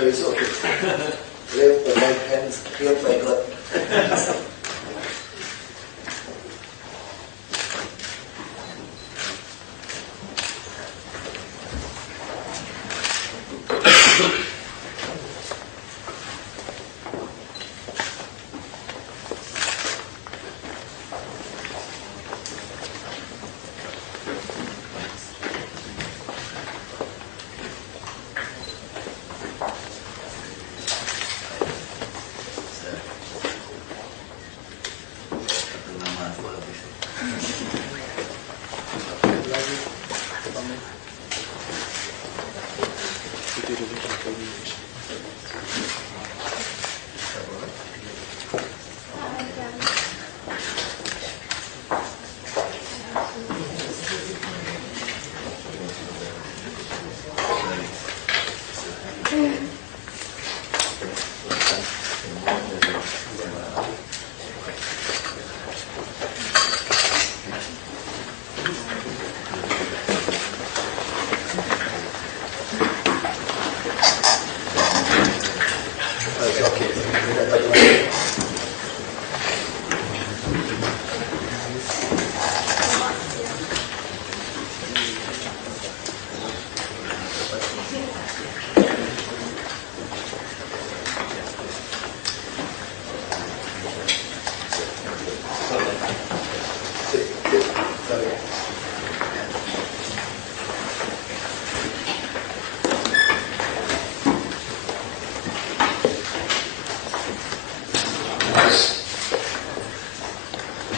It's okay. Left the right hand, left my God.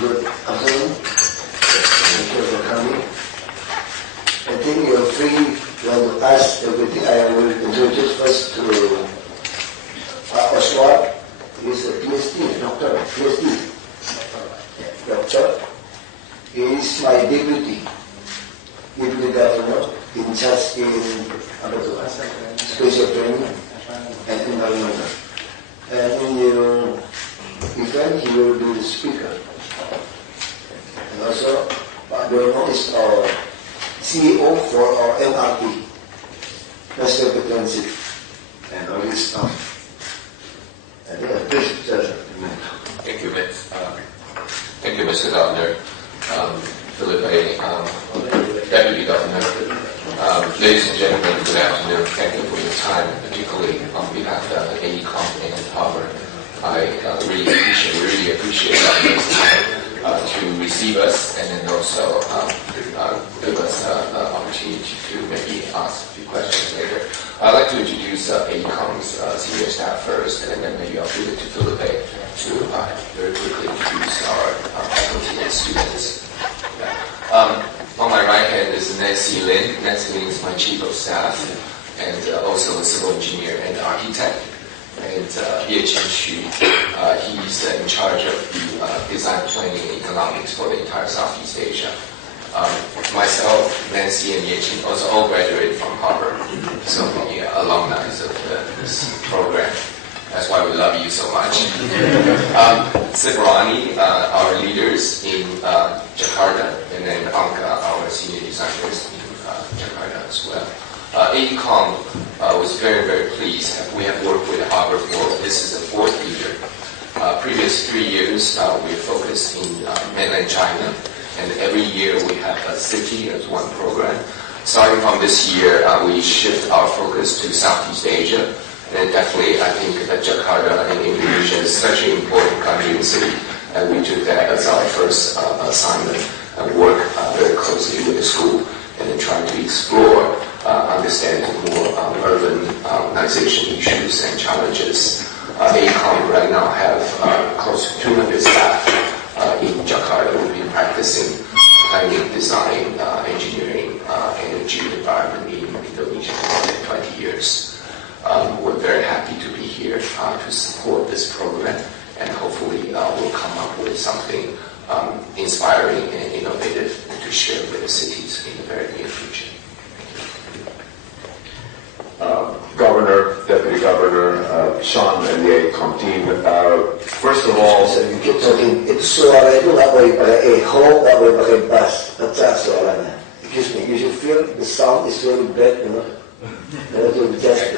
Good afternoon. Thank you for coming. I think you're free to ask everything. I will introduce first to Oswald. He is a PhD, doctor, PhD. Doctor. He is my deputy governor in charge in special training and environmental. And in the event, he will be the speaker. And also, Pak Dono is our CEO for our MRT, National Transit, and all his staff. And please, Thank you, thank you, Mr. Governor, Philippe, Deputy Governor. Ladies and gentlemen, good afternoon. Thank you for your time, particularly on behalf of the AECOM and Harvard. I really appreciate governor's time to receive us and then also give us the opportunity to maybe ask a few questions later. I'd like to introduce AECOM's senior staff first, and then maybe I'll give it to Philippe to very quickly introduce our faculty and students. On my right hand is Nancy Lin. Nancy Lin is my chief of staff and also a civil engineer and architect. And Ye Chen-Xu, he's in charge of the design planning and economics for the entire Southeast Asia. Myself, Nancy, and Ye Chen also all graduated from Harvard, so the alumni of this program. That's why we love you so much. Februari, our leaders in Jakarta, and then Anka, our senior designers in Jakarta as well. AECOM was very pleased. We have worked with Harvard for, this is the fourth year. Previous 3 years, we focused in mainland China, and every year we have a city as one program. Starting from this year, we shift our focus to Southeast Asia. And definitely, I think that Jakarta in Indonesia is such an important country and city, and we took that as our first assignment and work very closely with the school and then trying to explore, understand more urbanization issues and challenges. AECOM right now have close to 200 staff in Jakarta. We've been practicing planning, design, engineering, energy, environment in Indonesia for more than 20 years. We're very happy to be here to support this program, and hopefully we'll come up with something inspiring and innovative to share with the cities in the very near future. Governor, Deputy Governor, Sean, and the AECOM team, First of all, So you keep talking, ito suara itu nggak boleh pakai echo, nggak boleh pakai bass, pecah suaranya. Excuse me, you should feel the sound is very bad, you know. Dan itu just,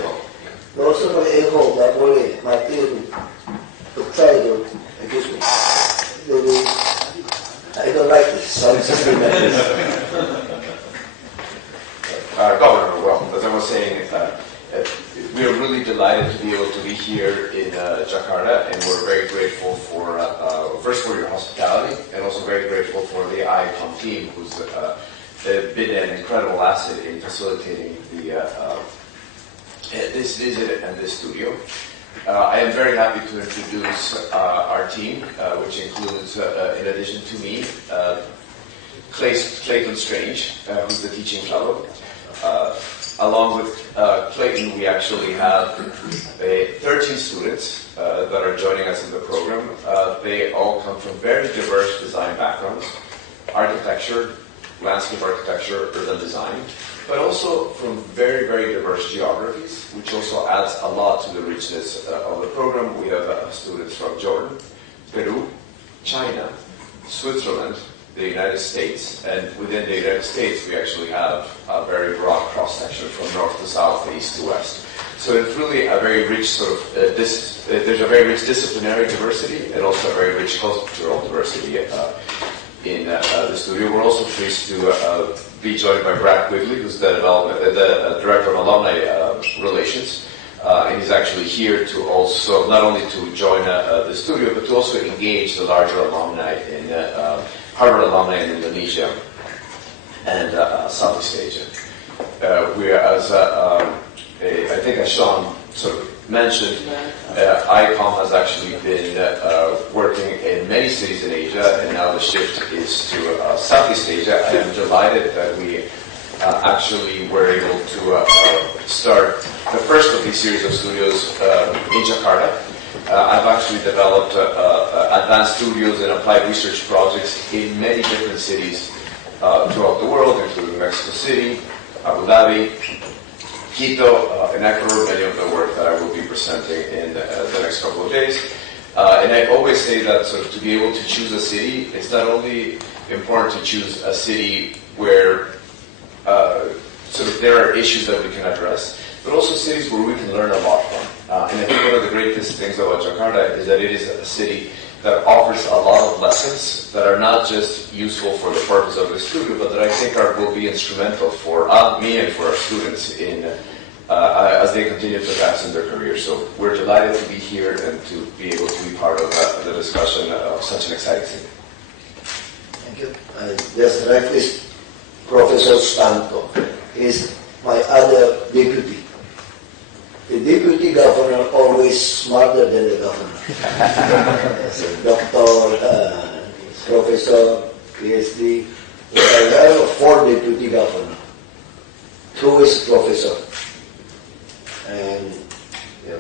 nggak usah pakai echo, nggak boleh, mati itu, pecah itu. Excuse me. Jadi, I don't like this sound system like this. Governor, well, as I was saying, we are really delighted to be able to be here in Jakarta, and we're very grateful for, first for your hospitality, and also very grateful for the ICOM team, who's been an incredible asset in facilitating this visit and this studio. I am very happy to introduce our team, which includes, in addition to me, Clayton Strange, who's the teaching fellow. Along with Clayton, we actually have 13 students that are joining us in the program. They all come from very diverse design backgrounds, architecture, landscape architecture, urban design, but also from very, very diverse geographies, which also adds a lot to the richness of the program. We have students from Jordan, Peru, China, Switzerland, the United States, and within the United States we actually have a very broad cross-section from north to south, east to west. So it's really a very rich sort of, there's a very rich disciplinary diversity and also a very rich cultural diversity in the studio. We're also pleased to be joined by Brad Quigley, who's the Director of Alumni Relations. And he's actually here to also, not only to join the studio, but to also engage the larger alumni in Harvard alumni in Indonesia and Southeast Asia. We are, I think as Sean sort of mentioned, ICOM has actually been working in many cities in Asia, and now the shift is to Southeast Asia. I am delighted that we actually were able to start the first of these series of studios in Jakarta. I've actually developed advanced studios and applied research projects in many different cities throughout the world, including Mexico City, Abu Dhabi, Quito, and Ecuador, many of the work that I will be presenting in the next couple of days. And I always say that sort of to be able to choose a city, it's not only important to choose a city where sort of there are issues that we can address, but also cities where we can learn a lot from. And I think one of the greatest things about Jakarta is that it is a city that offers a lot of lessons that are not just useful for the purpose of the studio, but that I think will be instrumental for me and for our students in as they continue to advance in their careers. So we're delighted to be here and to be able to be part of the discussion of such an exciting city. Thank you. Just request Professor Stanto is my other deputy. The deputy governor always smarter than the governor. So doctor, professor, PhD. I have 4 deputy governor. 2 is professor. And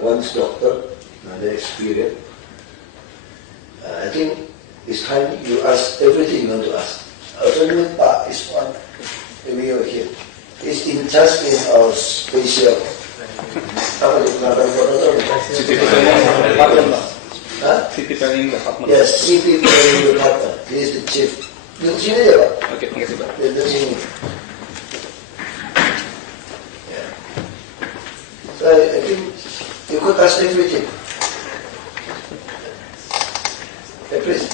one is doctor, another experience. I think it's time you ask everything you want to ask. Also, Pak is one. Maybe you're here. He's in charge in our spatial. City Planning Department. Yes, City Planning Department. He is the chief. Duduk sini aja, Pak. Oke, terima kasih, Pak. Duduk sini. Yeah. So I think you could ask everything. Okay, please.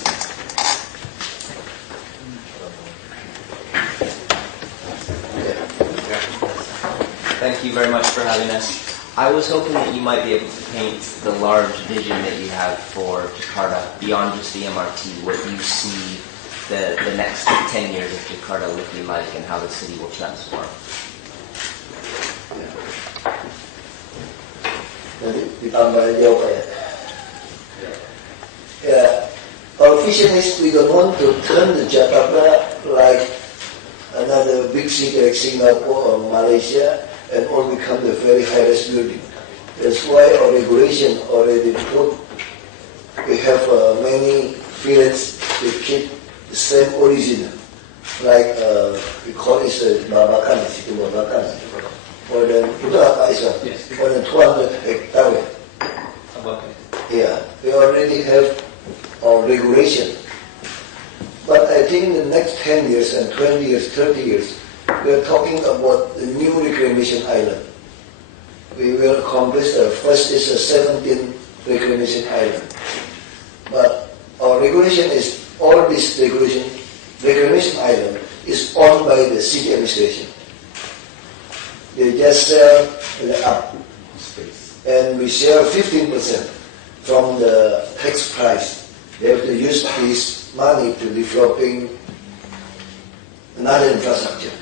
Thank you very much for having us. I was hoping that you might be able to paint the large vision that you have for Jakarta beyond just the MRT, what you see the next 10 years of Jakarta looking like and how the city will transform. Nanti ditambahin jawab ya. Yeah. Our vision is we don't want to turn the Jakarta like another big city like Singapore or Malaysia and all become the very highest building. That's why our regulation already put, we have many fields to keep the same origin. Like we call it Babakan, Situ Babakan. More than, itu apa Islam? More than 200 hectares. About Yeah. we already have our regulation. But I think in the next 10 years and 20 years, 30 years, we are talking about the new reclamation island. We will accomplish the first is a 17 reclamation island. But our regulation is, all this reclamation island is owned by the city administration. They just sell the up space. And we share 15% from the tax price. They have to use this money to developing another infrastructure.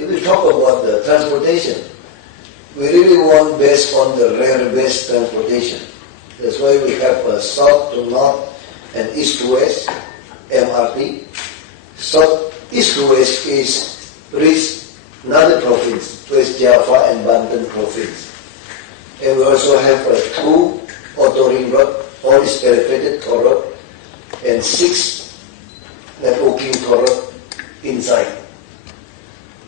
If we talk about the transportation, we really want based on the rail-based transportation. That's why we have a south to north and east to west MRT. East to west is reach another province, West Java and Banten province. And we also have a 2 auto ring road, all is elevated toll road, and 6 networking toll road inside.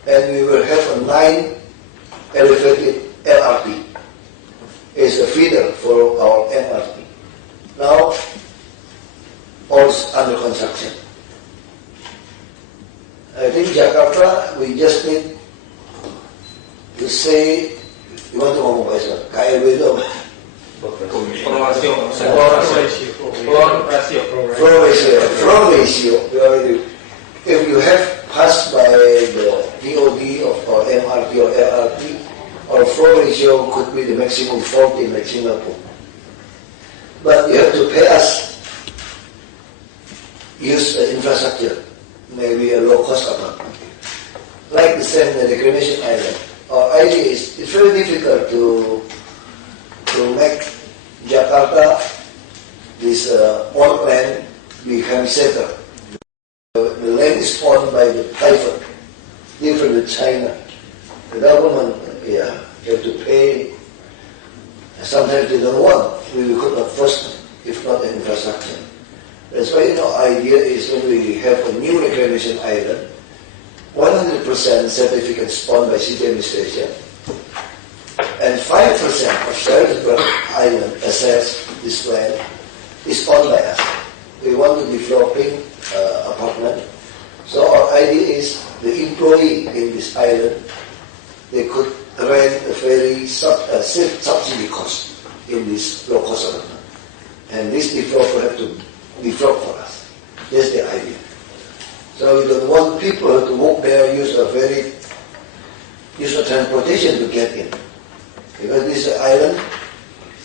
And we will have a 9 elevated LRT as a feeder for our MRT. Now, all is under construction. I think Jakarta, we just need to say, you want to ngomong apa sih? KLB itu apa? Flow ratio. If you have passed by the DOD of our MRT or LRT, our flow ratio could be the maximum 40 like Singapore. But you have to pay us use the infrastructure, maybe a low-cost apartment. Like the same in the reclamation island. Our idea is, it's very difficult to make Jakarta, this old land, become safer. The land is owned by the private, different with China. The government, you have to pay. Sometimes they don't want. We could not force them, if not the infrastructure. That's why idea is when we have a new reclamation island, 100% certificates owned by city administration, and 5% of Salisbury Island assets, this land, is owned by us. We want to developing apartment. So our idea is the employee in this island, they could rent a very subsidy cost in this low-cost apartment. And this developer have to develop for us. That's the idea. So we don't want people to walk there, use a transportation to get in. Because this island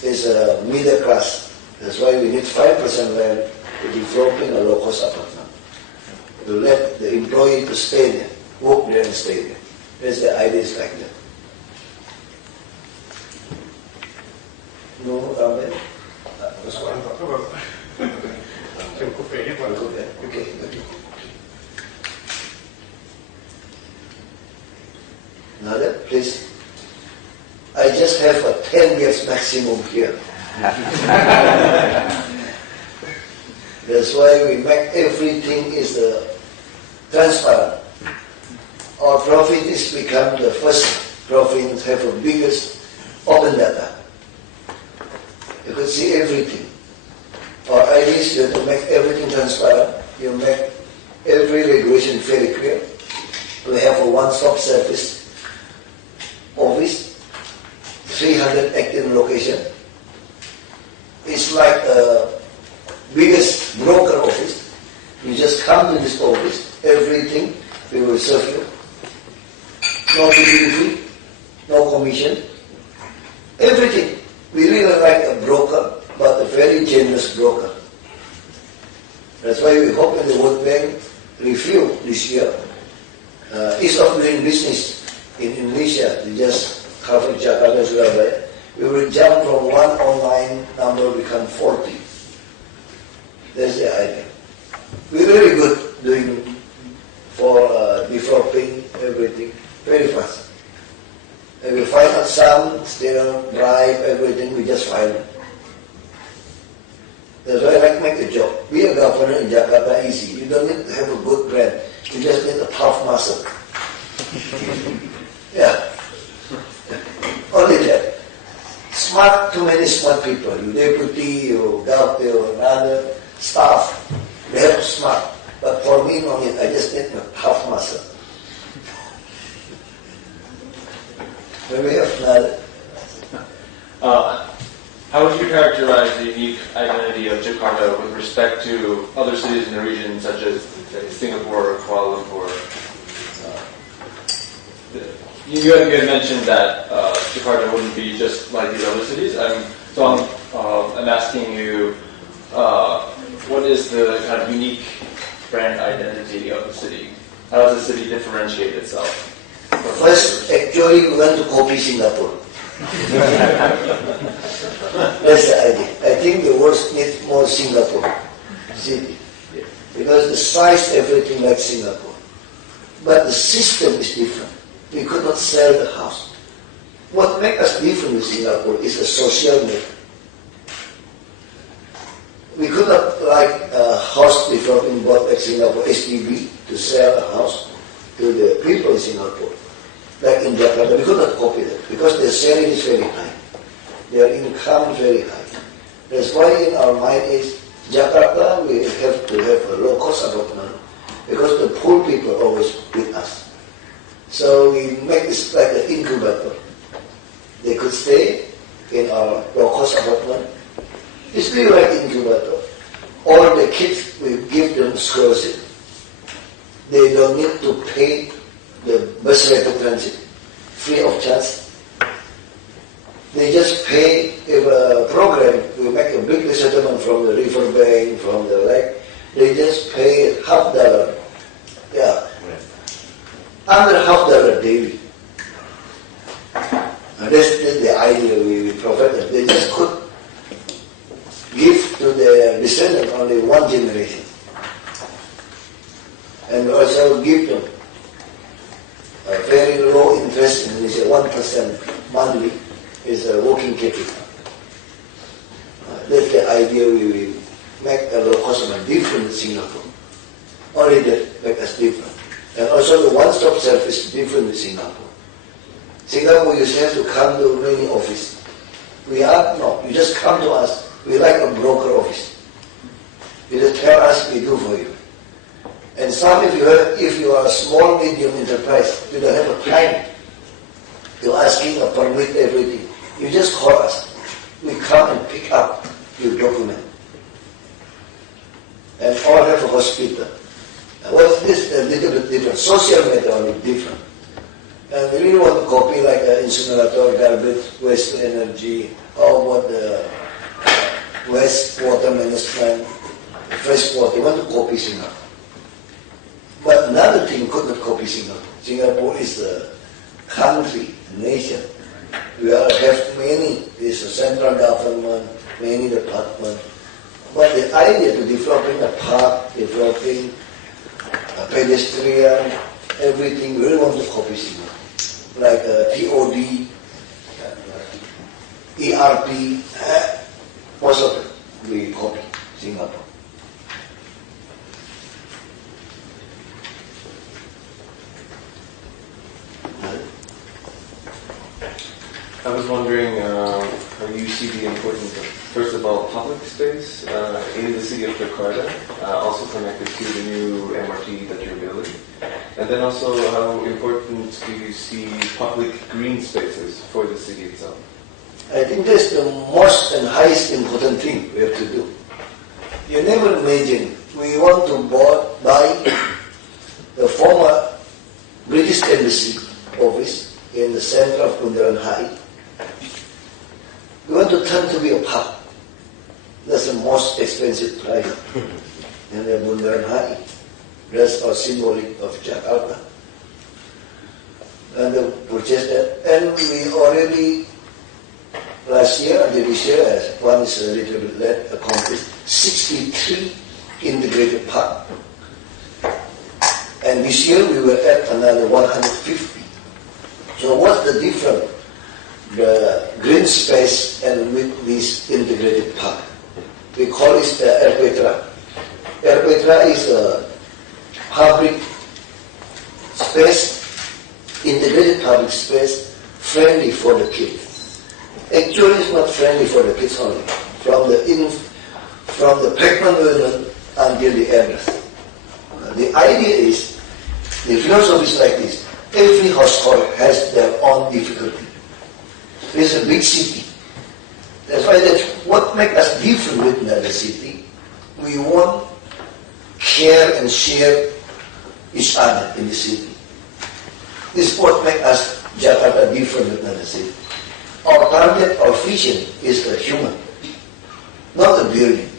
is a middle class. That's why we need 5% land to developing a low-cost apartment. To let the employee to stay there, work there and stay there. That's the idea is like that. No comment? Okay. Another, please. I just have a 10 years maximum here. That's why we make everything is transparent. Our province become the first province have the biggest open data. You could see everything. Our idea is to make everything transparent. You make every regulation very clear. We have a one-stop service office, 300 active location. It's like the biggest broker office. You just come to this office, everything we will serve you. No delivery, no commission, everything. We really like a broker, but a very generous broker. That's why we hope in the World Bank review this year, ease of doing business in Indonesia, we just cover Jakarta, Surabaya. We will jump from 1 online number become 40. That's the idea. We're very good doing for developing everything very fast. And we find out some, still bribe, everything, we just file it. That's why I like make a job. Be a governor in Jakarta easy. You don't need to have a good brand. You just need a tough muscle. Yeah. Only that. too many smart people. You deputy, you governor, or another staff, they have smart. But for me, no need. I just need half muscle. When we have another. How would you characterize the unique identity of Jakarta with respect to other cities in the region, such as say, Singapore or Kuala Lumpur? You had mentioned that Jakarta wouldn't be just like these other cities. So I'm asking you, what is the kind of unique brand identity of the city? How does the city differentiate itself? First, actually, we want to copy Singapore. That's the idea. I think the world needs more Singapore city. Because the size, everything like Singapore. But the system is different. We could not sell the house. What makes us different with Singapore is a social net. We could not like a house developing board like Singapore, SDB, to sell a house to the people in Singapore. Like in Jakarta, we could not copy that because their salary is very high. Their income is very high. That's why in our mind is Jakarta, we have to have a low-cost apartment because the poor people are always with us. So we make this like an incubator. They could stay in our low-cost apartment. It's really like incubator. All the kids, we give them scholarship. They don't need to pay the bus rapid transit, free of charge. They just pay if a program, we make a big resettlement from the riverbank, from the lake, they just pay $50. Yeah. Under $50 daily. And that's the idea we provided. They just could give to their descendant only one generation. And also give them a very low interest, and it's 1% monthly is a working capital. That's the idea we will make a low cost of different in Singapore. Only that make us different. And also the one-stop service is different in Singapore. Singapore, you have to come to many offices. We are no, you just come to us. We like a broker office. You just tell us, we do for you. And some, if you are a small, medium enterprise, you don't have a time. You're asking a permit, everything. You just call us. We come and pick up your document. And all have a hospital. And what's this? A little bit different. Social matter only different. And we really want to copy like an incinerator, garbage, waste to energy, or what the waste water management, fresh water. We want to copy Singapore. But another thing could not copy Singapore. Singapore is a country, a nation. We have many, it's a central government, many departments. But the idea to developing a park, developing a pedestrian, everything, we really want to copy Singapore. Like TOD, ERP, most of it we copy Singapore. I was wondering how you see the importance of, first of all, public space in the city of Jakarta, also connected to the new MRT that you're building. And then also, how important do you see public green spaces for the city itself? I think that's the most and highest important thing we have to do. You never imagine we want to buy the former British Embassy office in the center of Bundaran Hi. We want to turn to be a park. That's the most expensive price in the Bundaran Hi. That's our symbolic of Jakarta. And they purchased that. And we already, last year and this year, one is a little bit late, accomplished 63 integrated park. And this year we will add another 150. So what's the difference? The green space and with this integrated park. We call it the Erpetra. Erpetra is a public space, integrated public space, friendly for the kids. Actually, it's not friendly for the kids only. From the pregnant women until the elders. The idea is, the philosophy is like this. Every household has their own difficulty. It's a big city. That's why what makes us different with another city. We want care and share each other in the city. This is what makes us Jakarta different with another city. Our target, our vision is the human, not the building.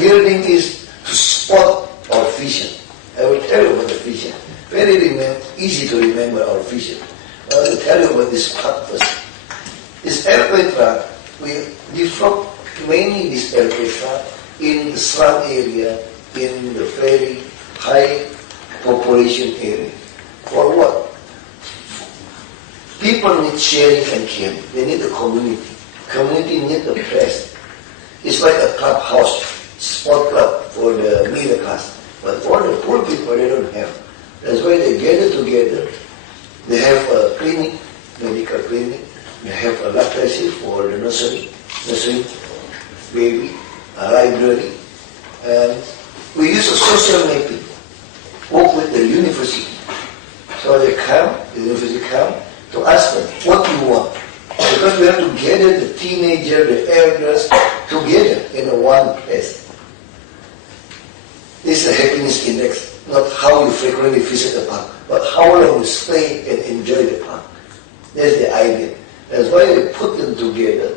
Building is to spot our vision. I will tell you about the vision. Very easy to remember our vision. I will tell you about this purpose. This airplane truck, we develop mainly this airplane truck in the slum area, in the very high population area. For what? People need sharing and caring. They need a community. Community need a place. It's like a clubhouse, sport club for the middle class. But for the poor people, they don't have. That's why they gather together. They have a clinic, medical clinic. They have a laboratory for the nursery, baby, a library. And we use a social mapping. Work with the university. So they come, the university come, to ask them, what do you want? Because we have to gather the teenager, the elders, together in one place. This is a happiness index, not how you frequently visit the park, but how long you stay and enjoy the park. That's the idea. That's why we put them together.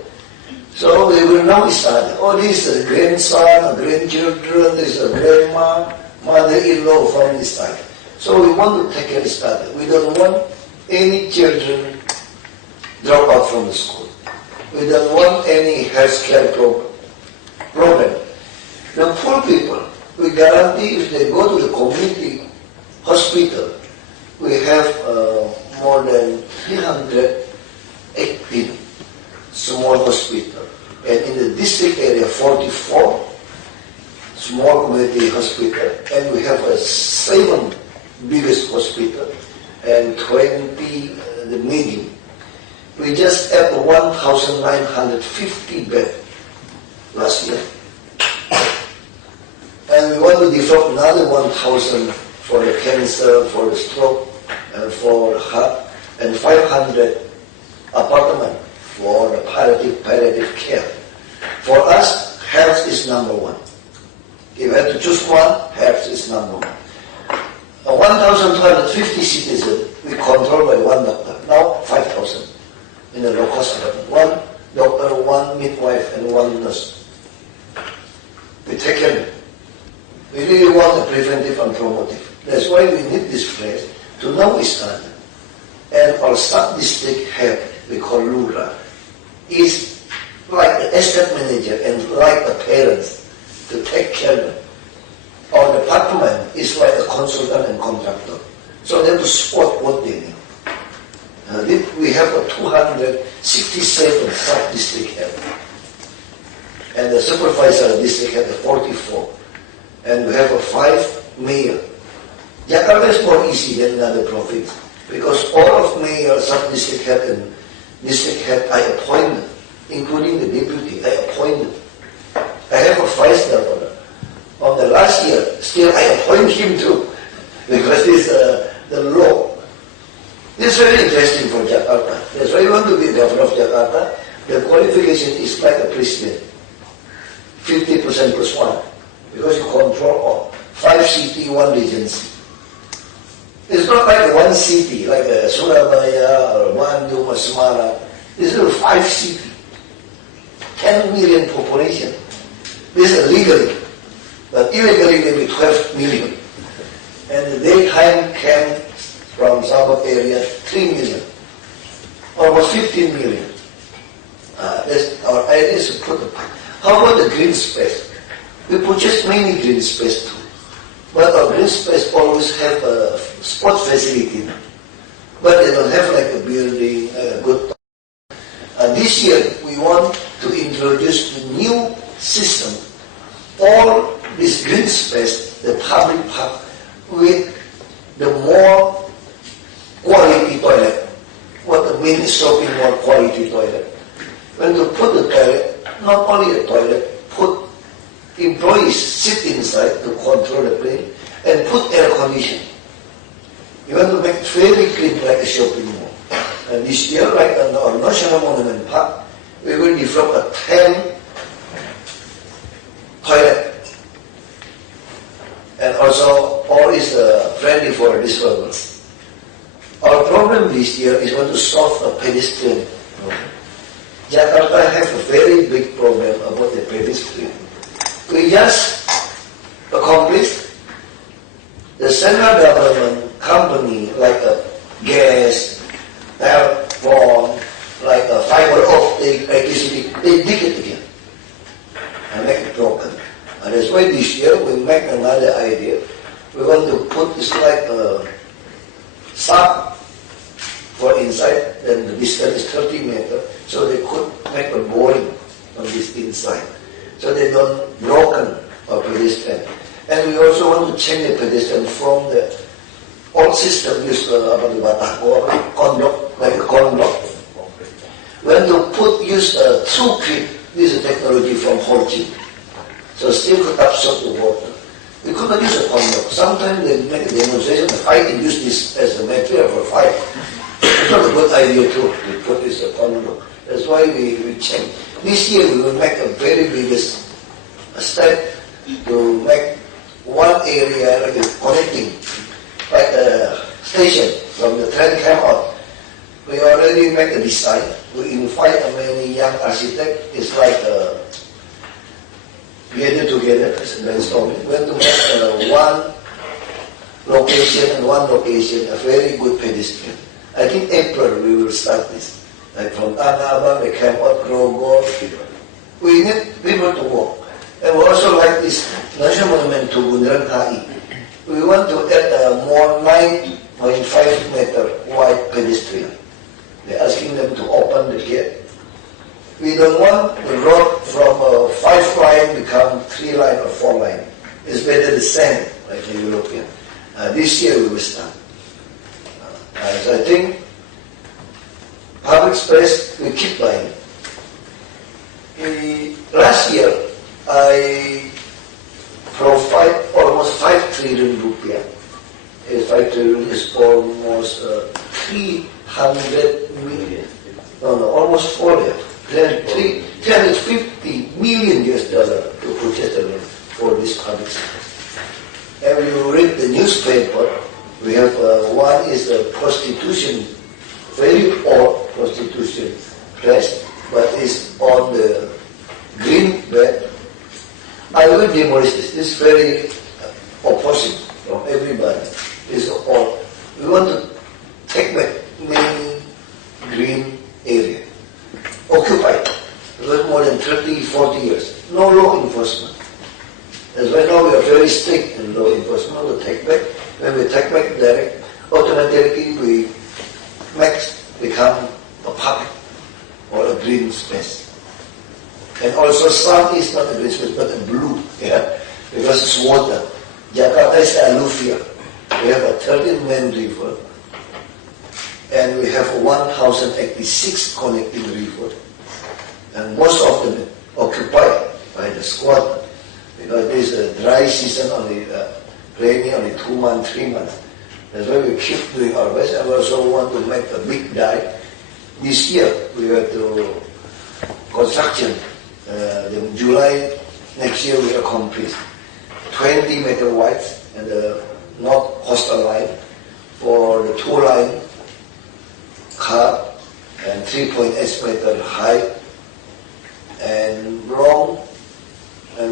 So they will know each other. Oh, this is a grandson, a grandchildren, this is a grandma, mother-in-law from this time. So we want to take care of each other. We don't want any children drop out from the school. We don't want any health care problem. The poor people, we guarantee if they go to the community hospital, we have more than 318 small hospitals. And in the district area, 44 small community hospital, and we have a 7 biggest hospital and 20 the medium. We just had 1,950 beds last year. And we want to develop another 1,000 for the cancer, for the stroke, and for heart, and 500 apartments for the palliative care. For us, health is number one. If we have to choose one, health is number one. 1,250 citizens, we control by one doctor. Now, 5,000 in the low-cost apartment. One doctor, one midwife, and one nurse. We take care of it. We really want a preventive and promotive. That's why we need this place to know each other. And our sub-district head, we call Lura, is like the estate manager and like the parents to take care of them. Our department is like a consultant and contractor. So they have to support what they need. We have a 267 sub-district head. And the supervisor district head is 44. And we have a 5 mayor. Jakarta is more easy than another province because all of mayor, sub-district head, and district head I appoint them, including the deputy, I appoint them. I have a vice governor. On the last year, still I appoint him too because this is the law. This is very interesting for Jakarta. That's why you want to be governor of Jakarta. The qualification is like a president. 50% plus 1. Because you control all. 5 cities, 1 regency. It's not like one city, like Surabaya or Bandung or Semarang. This is 5 cities. 10 million population. This is legally. But illegally maybe 12 million. And the daytime came from suburb area 3 million. Almost 15 million. Our idea is to put how about the green space? We purchase many green space too. But our green space always have a sport facility. But they don't have like a building, a good. This year we want to introduce the new system. All this green space, the public park, with the more quality toilet. What the mean is shopping more quality toilet. When you put the toilet, not only a toilet, put employees sit inside to control the plane and put air conditioning. You want to make it very clean like a shopping mall. And this year, like on our National Monument Park, we will develop a 10 toilet. And also, all is friendly for disabled. Our problem this year is going to solve a pedestrian problem. Jakarta has a very big problem about the pedestrian. We just accomplished the central government company like a gas, telephone, like a fiber optic, electricity, they dig it again and make it broken. And that's why this year we make another idea. We want to put this like a sub for inside, then the distance is 30 meters, so they could make a boring on this inside. So they don't broken a pedestrian. And we also want to change the pedestrian from the old system used conduct, like a conduct. We want to use a true creep. This is a technology from Holcim. So still could absorb the water. We could not use a conduct. Sometimes they make a demonstration of fighting, use this as a material for fire. It's not a good idea too. We put this a conduct. That's why we change. This year we will make a very biggest step to make one area like connecting, like a station from the train came out. We already make a design. We invite many young architects. It's like together as a brainstorming. We want to make one location and one location a very good pedestrian. I think April we will start this. Like from Tanah Abang, we came out, Grogol. We need people to walk. And we also like this National Monument to Bundaran HI. We want to add a more 9.5 meter wide pedestrian. They're asking them to open the gate. We don't want the road from 5 line become 3 line or 4 line. It's better the same, like the European. This year we will start. So I think public space we keep buying. Last year, I provide almost 5 trillion rupiah. 5 trillion is almost 300 million. No, almost 4 years. 350 million US dollar to purchase the land for this public space. And when you read the newspaper, we have one is a prostitution, very old prostitution place, but it's on the green bed. I will demolish this. This is very opposite from everybody. It's all. We want to take back many green area. Occupied. It was more than 30, 40 years. No law enforcement. That's why now we are very strict in law enforcement to take back. When we take back direct, automatically we become a public or a green space. And also some is not a green space but a blue, because it's water. Jakarta is alluvial. We have a 13 main river and we have 1,086 connecting rivers. And most of them occupied by the squatter because there is a dry season only, rainy only 2 months, 3 months. That's why we keep doing our best, and we also want to make a big dive. This year we have to construction. In July next year we will complete 20 meter wide and the north coastal line for the 2 line car and 3.8 meter high and long, and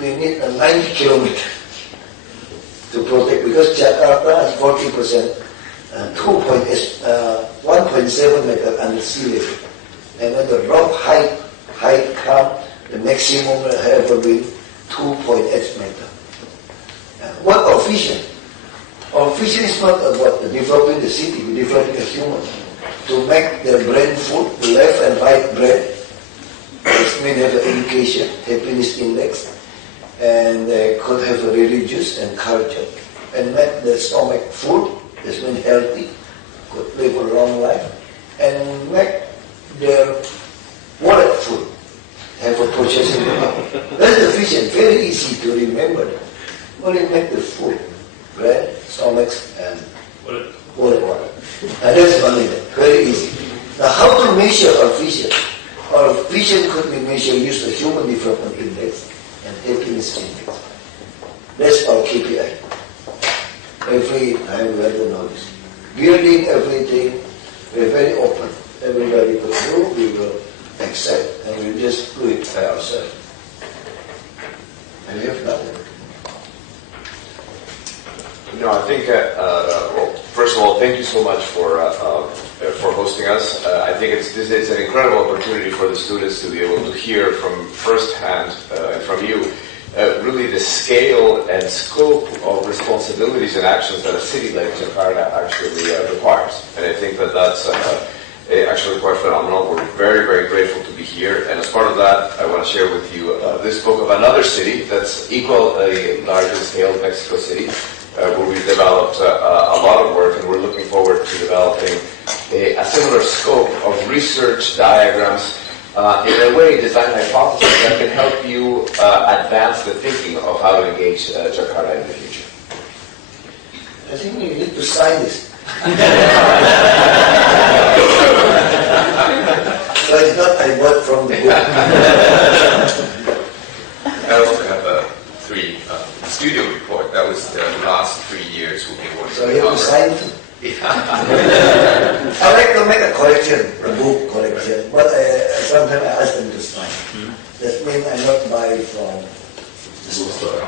we need a 90 kilometer to protect because Jakarta has 40%, 1.7 meter under sea level, and when the rock height come, the maximum will ever be 2.8 meter. What our vision? Our vision is not about developing the city, we're developing a human to make their brain food, the left and right brain. This means have an education, happiness index, and they could have a religious and culture, and make their stomach full, this means healthy, could live a long life, and make their processing the market. That's the vision, very easy to remember. Only make the food, bread, stomachs, and water. And that's only that, very easy. Now, how to measure our vision? Our vision could be measured using the Human Development Index and Happiness Index. That's our KPI. Every time we have to know this. Building everything, we're very open. Everybody will do, we will accept, and we just do it by ourselves. And we have nothing. No, I think, well, first of all, thank you so much for hosting us. I think it's an incredible opportunity for the students to be able to hear from firsthand from you really the scale and scope of responsibilities and actions that a city like Jakarta actually requires. And I think that that's actually quite phenomenal. We're very, very grateful to be here. And as part of that, I want to share with you this book of another city that's equally large in scale, Mexico City, where we've developed a lot of work, and we're looking forward to developing a similar scope of research diagrams, in a way, design hypotheses that can help you advance the thinking of how to engage Jakarta in the future. I think you need to sign this. So it's not I bought from the book. I also have a studio report. That was the last 3 years we've been working So you have to sign too. I like to make a collection, a book collection, but sometimes I ask them to sign. That means I not buy from the bookstore.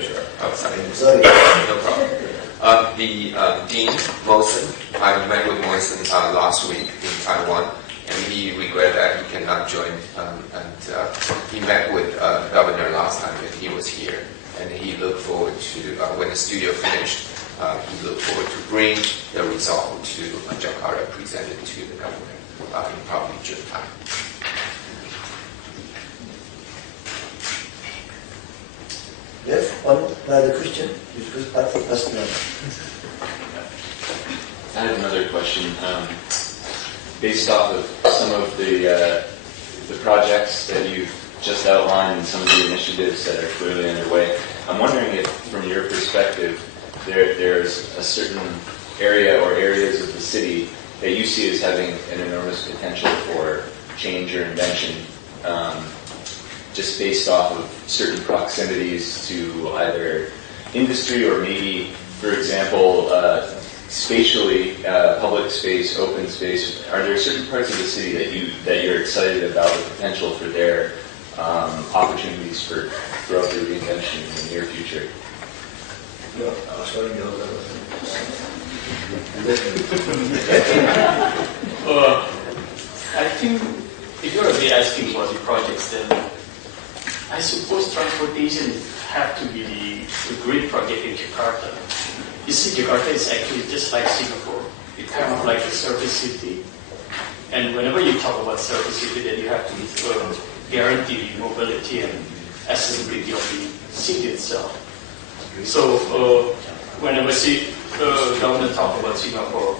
Sure, outside. Sorry. No problem. The Dean Wilson, I met with Wilson last week in Taiwan, and he regretted that he cannot join. And he met with the governor last time, and he was here. And he looked forward to, when the studio finished, he looked forward to bring the result to Jakarta, presented to the government in probably June time. Yes, another question? Ask me. I have another question. Based off of some of the projects that you've just outlined and some of the initiatives that are clearly underway, I'm wondering if, from your perspective, there's a certain area or areas of the city that you see as having an enormous potential for change or invention, just based off of certain proximities to either industry or maybe, for example, spatially, public space, open space. Are there certain parts of the city that you're excited about the potential for their opportunities for growth or reinvention in the near future? No, sorry, no. I think if you're really asking for the projects, then I suppose transportation have to be the great project in Jakarta. You see, Jakarta is actually just like Singapore. It's kind of like a service city. And whenever you talk about service city, then you have to guarantee mobility and accessibility of the city itself. So whenever government talk about Singapore,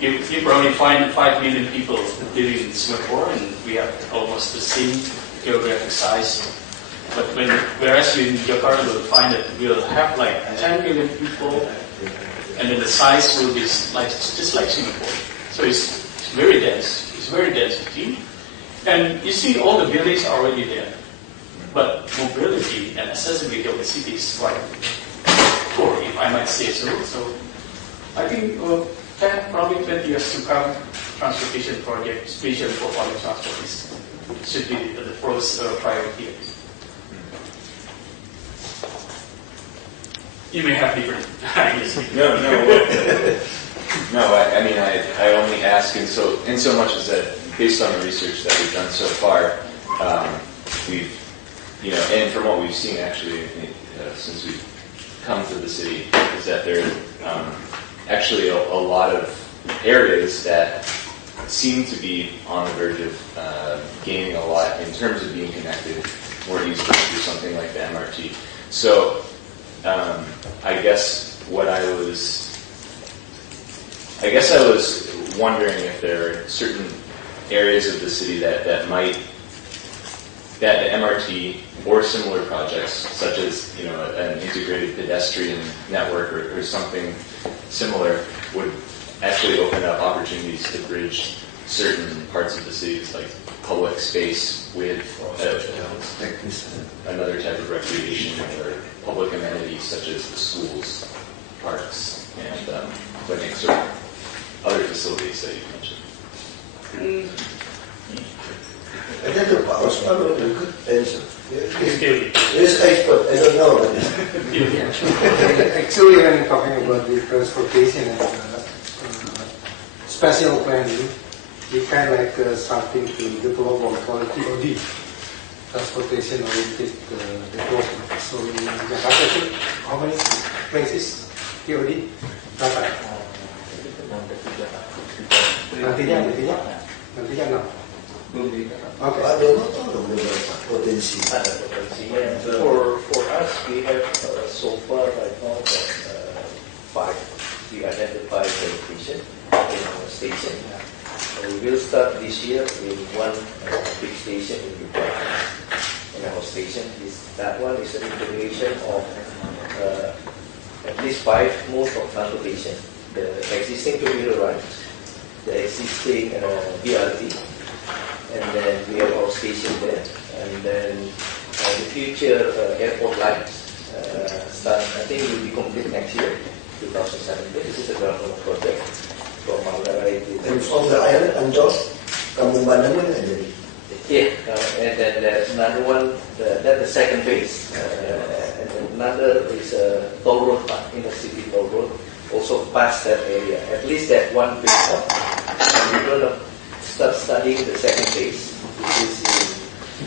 you probably find 5 million people living in Singapore, and we have almost the same geographic size. But whereas in Jakarta, you'll find that we'll have like 10 million people, and then the size will be like just like Singapore. So it's very dense. It's very dense city, and you see all the buildings are already there. But mobility and accessibility of the city is quite poor, if I might say so. So I think 10, probably 20 years to come, transportation project, especially for public transport, should be the first priority. You may have different ideas. No. I mean, I only ask in so much as that based on the research that we've done so far, we've, and from what we've seen actually since we've come to the city, is that there are actually a lot of areas that seem to be on the verge of gaining a lot in terms of being connected more easily through something like the MRT. So I guess I was wondering if there are certain areas of the city that might that the MRT or similar projects, such as an integrated pedestrian network or something similar, would actually open up opportunities to bridge certain parts of the cities, like public space with another type of recreation or public amenities such as the schools, parks, and clinics or other facilities that you mentioned. I think the powers are a good answer. He's expert, I don't know. Actually, when talking about the transportation and spatial planning, we kind of like starting to develop what we call TOD, transportation oriented development. So in Jakarta, how many places TOD? Berapa? Nantinya 6. Okay. Ada tahu berapa potensi? Ada potensinya. For us, we have so far right now 5. We identified the location in our station. We will start this year in one big station in Japan. In our station, that one is an integration of at least 5 modes of transportation: the existing commuter lines, the existing BRT. And then we have our station there, and then the future airport lines start. I think will be complete next year, 2017. This is a government project from Manggarai. And from the island, Anjos, Kampung Bandang mana jadi? Yeah, and then there's another one. That's the second phase. And then another is a toll road, inner city toll road, also past that area. At least that one phase up. And we're gonna start studying the second phase, which is in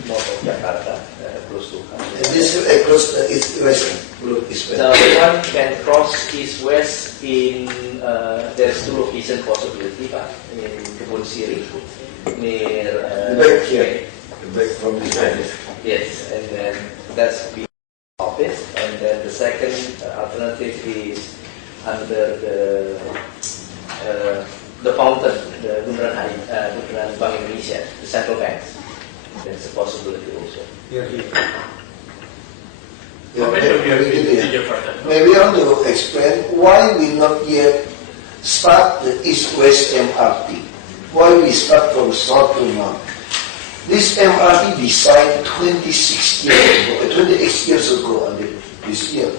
north of Jakarta, close to. And this across the east-west, east-west. Now the one can cross east-west in, there's 2 location possibility, Pak, in Kebun Sirih, near The back here, the back from this side. Yes, and then that's the office, and then the second alternative is under the fountain, the Bundaran Bank Indonesia, the central banks. There's a possibility also. Yeah, Jakarta. maybe I want to explain why we not yet start the east-west MRT. Why we start from south to north. This MRT designed 28 years ago, this year,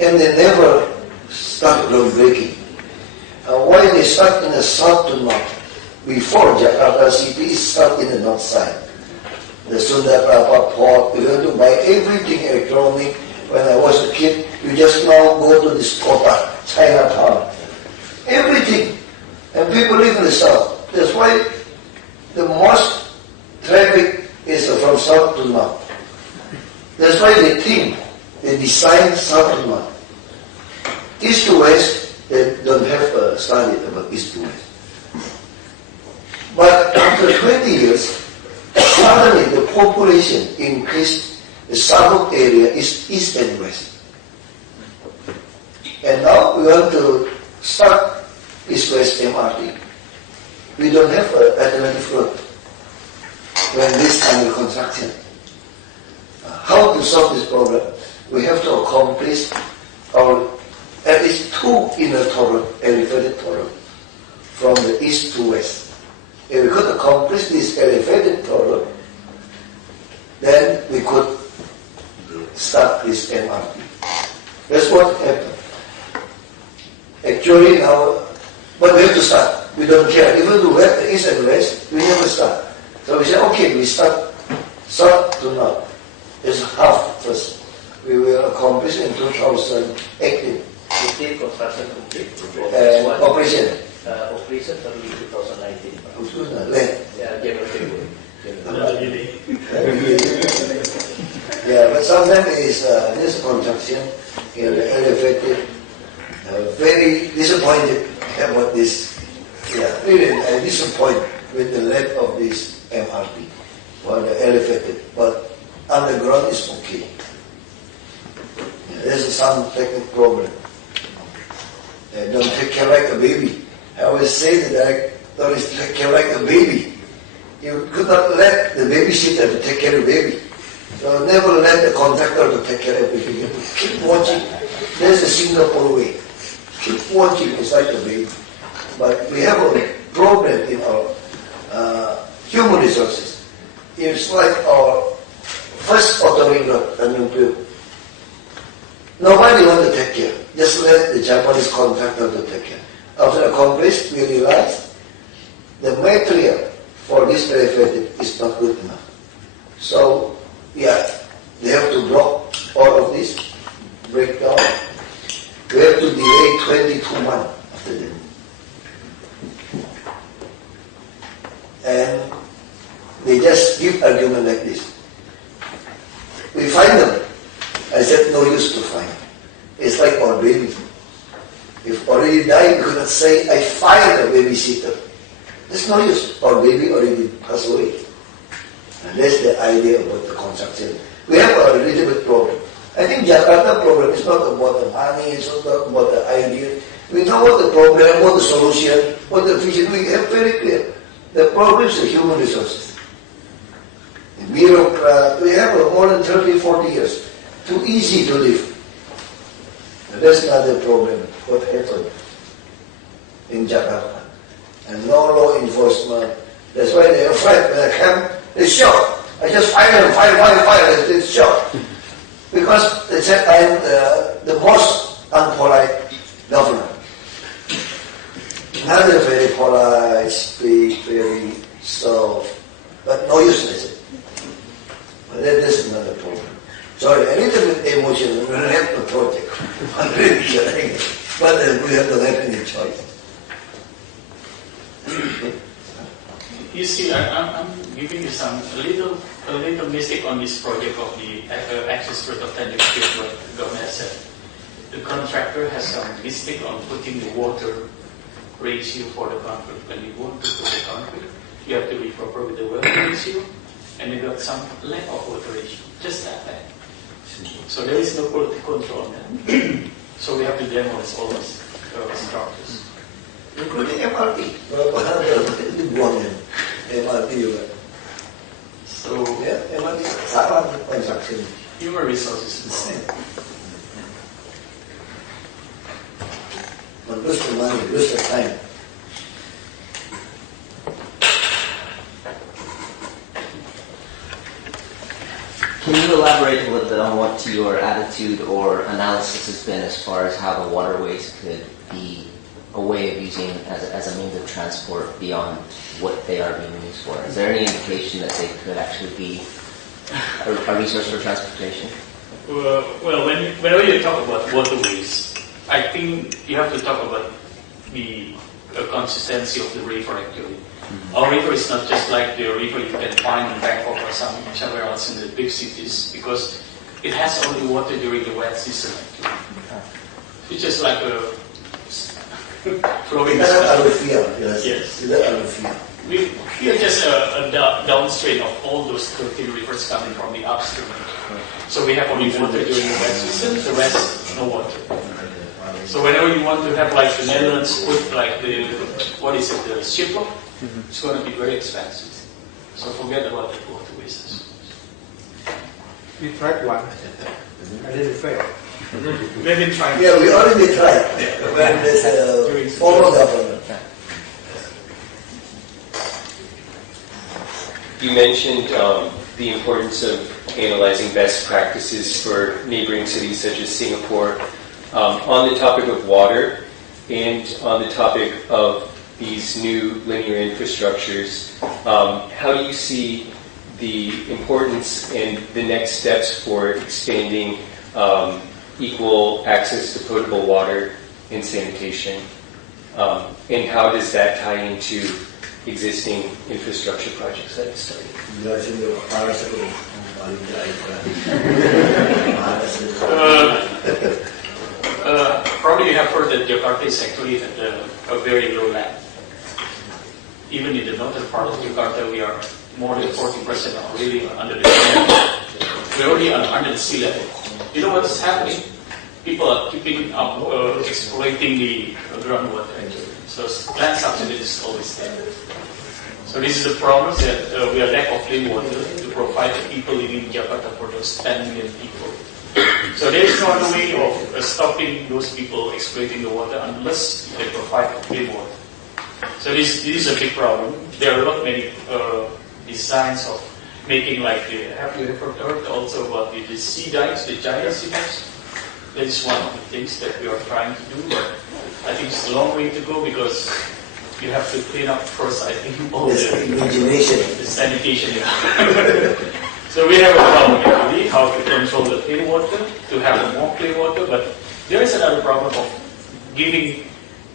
and they never start groundbreaking. Why they start in the south to north? Before Jakarta city start in the north side. The Sunda port, we have to buy everything electronic. When I was a kid, you just now go to this kota, Chinatown. Everything. And people live in the south. That's why the most traffic is from south to north. That's why they think, they design south to north. East to west, they don't have a study about east to west. But after 20 years, suddenly the population increased. The suburb area is east and west. And now we want to start east-west MRT. We don't have an alternative route when this under construction. How to solve this problem? We have to accomplish our at least 2 inner toll, elevated toll, from the east to west. If we could accomplish this elevated toll, then we could start this MRT. That's what happened. Actually now, but we have to start. We don't care. Even to west, east and west, we never start. So we say, okay, we start south to north. It's half first. We will accomplish in 2018. Construction complete. Operation. Operation early 2019. January, February. Yeah, but sometimes it's this construction, elevated, very disappointed about this. Yeah, really disappointed with the length of this MRT, well, the elevated, but underground is okay. Yeah, there's some technical problem. Don't take care like a baby. I always say that don't take care like a baby. You could not let the babysitter to take care of the baby. So never let the contractor to take care of everything. You have to keep watching. There's a Singapore way. Keep watching inside the baby. But we have a problem in our human resources. It's like our first auto-ring road, nobody want to take care. Just let the Japanese contractor to take care. After accomplished, we realized the material for this elevator is not good enough. So, yeah, they have to block all of this, break down. We have to delay 22 months after that. And they just give argument like this. We find them. I said, no use to find. It's like our baby. If already died, you cannot say, I fired a babysitter. There's no use. Our baby already passed away. And that's the idea about the construction. We have a little bit problem. I think Jakarta problem is not about the money, it's not about the idea. We know what the problem, what the solution, what the vision. We have very clear. The problem is the human resources. The bureaucrat, we have more than 30, 40 years. Too easy to live. And that's not the problem. What happened in Jakarta? And no law enforcement. That's why they are afraid when I come, they shout. I just fire them, fire. They shout. Because they said I am the most unpolite governor. Not a very polite, speak, very soft, but no use, I said. But that is another problem. Sorry, a little bit emotional. We don't have the project. I'm really sharing it. But we have to have any choice. You see, I'm giving you a little mistake on this project of the access road of Tanya, what the governor said. The contractor has some mistake on putting the water ratio for the concrete. When you want to put the concrete, you have to be proper with the water ratio, and you got some lack of water ratio. Just that bad. So there is no quality control on that. So we have to demolish all those structures. Including MRT. MRT juga. So yeah, MRT salah construction. Human resources. The same. Lose the money, lose the time. Can you elaborate a little bit on what your attitude or analysis has been as far as how the waterways could be a way of using as a means of transport beyond what they are being used for? Is there any indication that they could actually be a resource for transportation? Well, whenever you talk about waterways, I think you have to talk about the consistency of the river actually. Our river is not just like the river you can find in Bangkok or somewhere else in the big cities, because it has only water during the wet season actually. It's just like a flowing. Yes. We are just a downstream of all those 13 rivers coming from the upstream. So we have only water during the wet season, the rest no water. So whenever you want to have like the Netherlands put like the ship lock, it's going to be very expensive. So forget about the waterways. We tried one. I didn't fail. We've been trying. Yeah, we already tried. When there's former government. You mentioned the importance of analyzing best practices for neighboring cities such as Singapore. On the topic of water and on the topic of these new linear infrastructures, how do you see the importance and the next steps for expanding equal access to potable water and sanitation? And how does that tie into existing infrastructure projects that have started? Probably you have heard that Jakarta is actually at a very low level. Even in the northern part of Jakarta, we are more than 40% are really under the sea level. We're already under the sea level. You know what's happening? People are keeping up exploiting the groundwater. So land subsidence is always there. So this is the problem that we are lack of clean water to provide the people living in Jakarta for those 10 million people. So there is no other way of stopping those people exploiting the water unless they provide clean water. So this is a big problem. There are not many designs of making like have you ever heard also about the sea dikes, the giant sea dikes? That is one of the things that we are trying to do, but I think it's a long way to go because you have to clean up first, I think, all the sanitation. So we have a problem actually, how to control the clean water, to have more clean water, but there is another problem of giving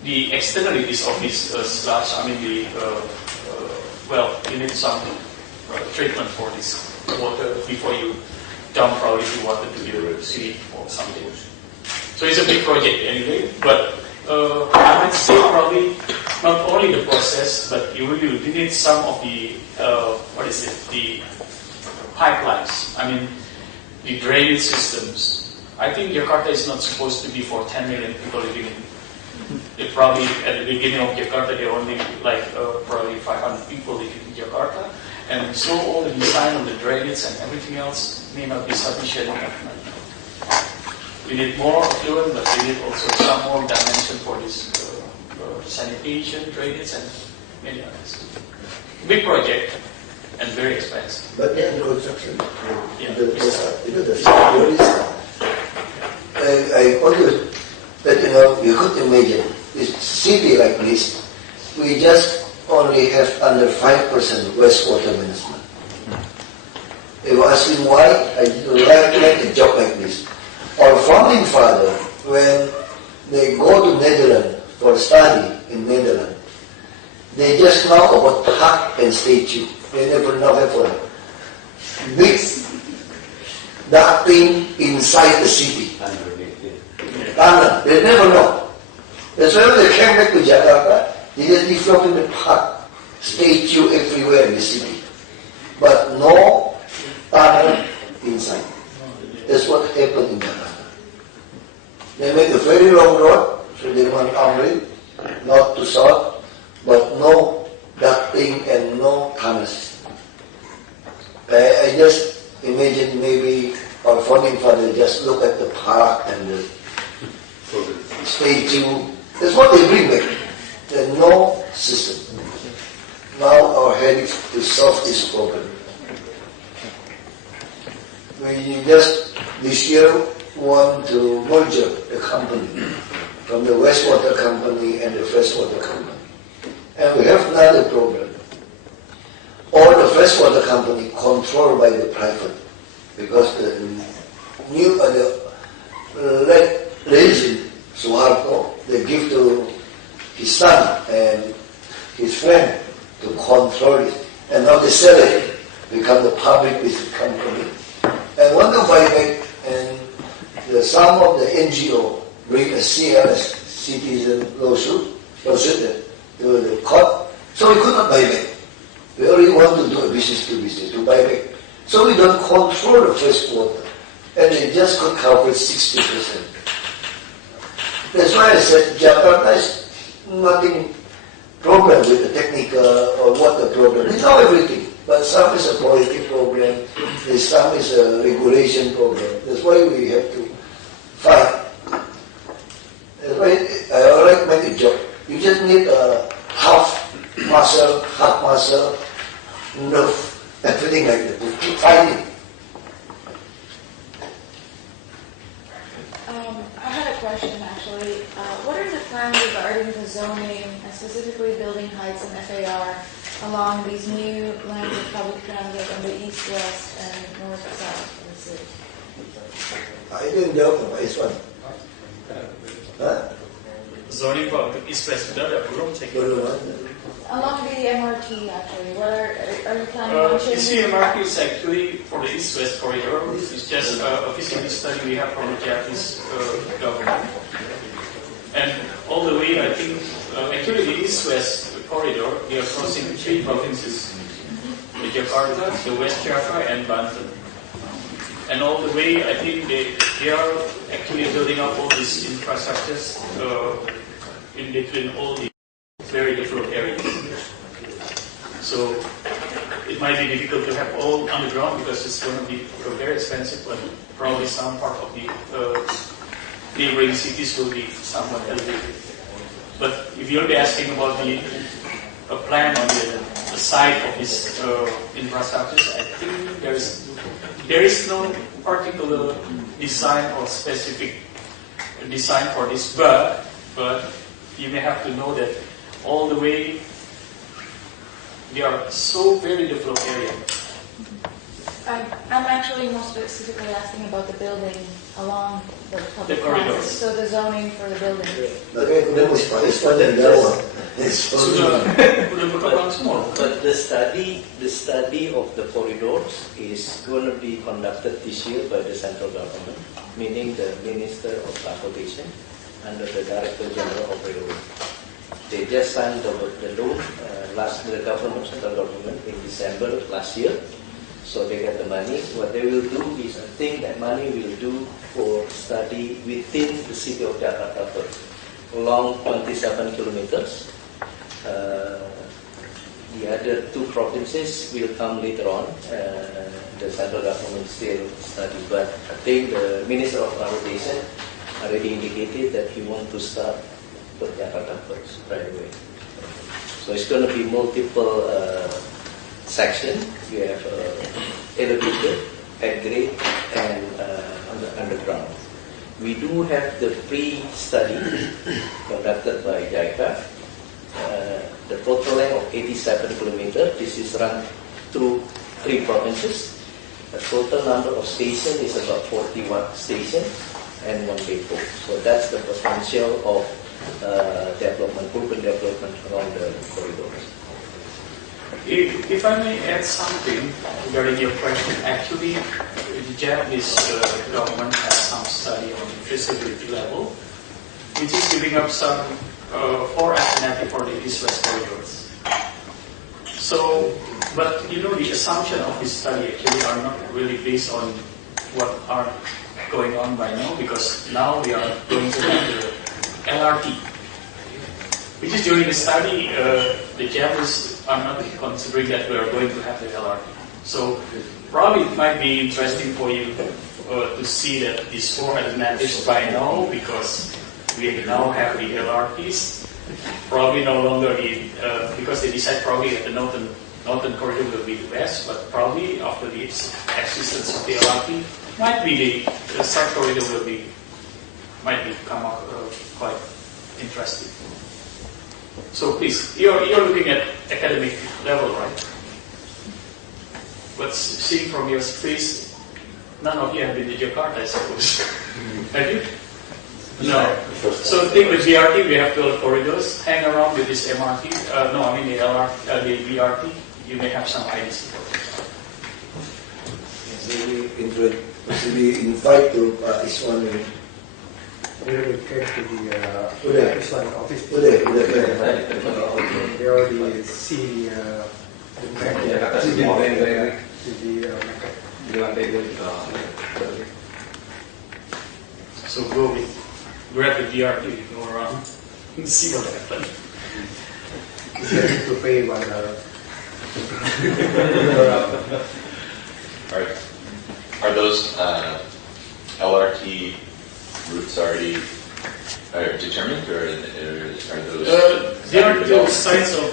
the externalities of this sludge. I mean, you need some treatment for this water before you dump probably the water to the sea or something. So it's a big project anyway, but I would say probably not only the process, but you really need some of the the pipelines. I mean, the drainage systems. I think Jakarta is not supposed to be for 10 million people living in. They probably at the beginning of Jakarta there only like probably 500 people living in Jakarta, and so all the design of the drainage and everything else may not be sufficient. We need more affluent, but we need also some more dimension for this sanitation, drainage, and many others. Big project and very expensive. But they under construction. Yeah. I want to let you know, you could imagine, this city like this, we just only have under 5% wastewater management. They were asking why I didn't like a job like this. Our founding father, when they go to Netherlands for study in Netherlands, they just know about hut and statue. They never know for big ducting inside the city. Tunnel. They never know. That's why when they came back to Jakarta, they just developed the hut, statue everywhere in the city. But no tunnel inside. That's what happened in Jakarta. They make a very long road, so they want Amrit, not to south, but no ducting and no tunnels. I just imagine maybe our founding father just look at the park and the statue. That's what they bring back. There's no system. Now our head is to solve this problem. We just this year want to merge the company from the wastewater company and the freshwater company. And we have another problem. All the freshwater company controlled by the private, because the new legend Suharto, they give to his son and his friend to control it. And now they sell it, become the public listed company. And when they buy back, and some of the NGO bring a CLS, citizen lawsuit to the court, so we could not buy back. We only want to do a business to business, to buy back. So we don't control the first water, and they just could cover 60%. That's why I said Jakarta is nothing problem with the technical or water problem. They know everything. But some is a quality problem, some is a regulation problem. That's why we have to fight. That's why I already make a job. You just need a half muscle, nerve, everything like that. You keep fighting. I had a question actually. What are the plans regarding the zoning, and specifically building heights and FAR, along these new lines of public transit on the east, west, and north-south of the city? I didn't know the first one. Zoning for east, west, belum cek. Along the MRT actually, what are you planning on You changing? see, MRT is actually for the east-west corridor. It's just a feasibility study we have from the Japanese government. And all the way, I think, actually the east-west corridor, they are crossing 3 provinces. The Jakarta, the West Java, and Banten. And all the way, I think they are actually building up all these infrastructures in between all the very different areas. So So it might be difficult to have all underground because it's going to be very expensive, but probably some part of the neighboring cities will be somewhat elevated. But if you'll be asking about a plan on the side of this infrastructures, I think there is no particular design or specific design for this, but you may have to know that all the way they are so very developed area. I'm actually more specifically asking about the building along the public corridors. places, so the zoning for the building. Tapi kemudian sepanjang jauh. Sudah berkembang semua. But the study of the corridors is going to be conducted this year by the central government, meaning the Minister of Transportation under the Director General of Railway. They just signed the loan the government, central government, in December last year. So they get the money. What they will do is, I think that money will do for study within the city of Jakarta first, along 27 kilometers. The other two provinces will come later on. The central government still study, but I think the Minister of Transportation already indicated that he wants to start with Jakarta first right away. So it's going to be multiple section. You have elevated, at grade, and underground. We do have the pre-study conducted by JICA. The total length of 87 kilometers. This is run through 3 provinces. The total number of stations is about 41 stations and 1 depot. So that's the potential of development, urban development around the corridors. If I may add something regarding your question, actually, the Japanese government has some study on feasibility level, which is giving up some 4 alternatives for the east-west corridors. So, but you know, the assumption of this study actually are not really based on what are going on by now, because now we are going to have the LRT, which is during the study, the Japanese are not considering that we are going to have the LRT. So probably it might be interesting for you to see that these 4 alternatives by now, because we now have the LRTs, probably no longer because they decide probably that the northern corridor will be the best, but probably after the existence of the LRT, might be the south corridor might come up quite interesting. So please, you're looking at academic level, right? But seeing from your face, none of you have been to Jakarta, I suppose. Have you? No. So think with BRT, we have 12 corridors. Hang around with this MRT. The BRT. You may have some ideas. We invite to Iswan. We will get to the Udah. Islam office. Udah. They already see the map. So grab the BRT, go around, and see what happens. You need to pay $1. Are those LRT routes already determined, or are those? There are 2 sides of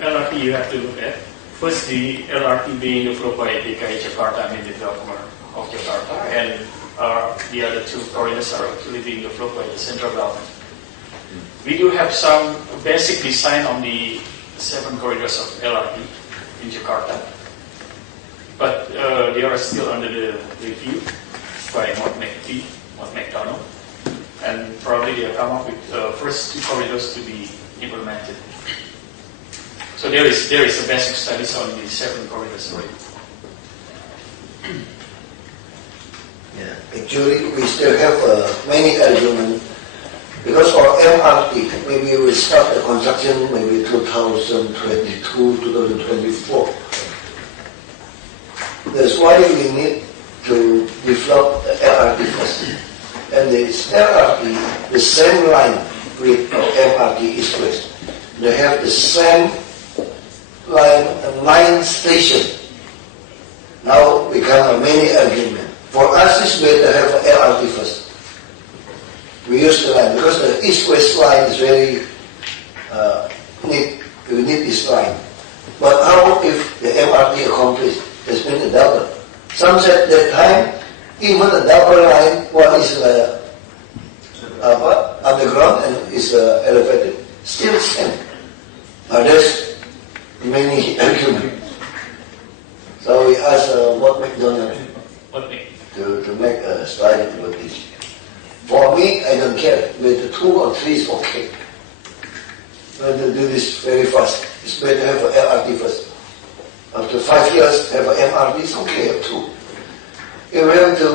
LRT you have to look at. First, the LRT being developed by DKI Jakarta, the government of Jakarta, and the other 2 corridors are actually being developed by the central government. We do have some basic design on the 7 corridors of LRT in Jakarta, but they are still under the review by McDonald, and probably they'll come up with the first 2 corridors to be implemented. So there is a basic studies on the 7 corridors already. Yeah. Actually, we still have many arguments because for MRT, maybe we start the construction maybe 2022, 2024. That's why we need to develop the LRT first. And the LRT, the same line with MRT is west. They have the same line station now become a many argument. For us, it's better to have an LRT first. We use the line because the east-west line is very neat. We need this line. But how if the MRT accomplished? There's been a double. Some said that time, even the double line, one is underground and is elevated. Still the same. There's many arguments. So we asked what McDonald's to make a sliding about this. For me, I don't care. With 2 or 3 is okay. But to do this very fast. It's better to have an LRT first. After 5 years, have an MRT, it's okay, have 2. If we have to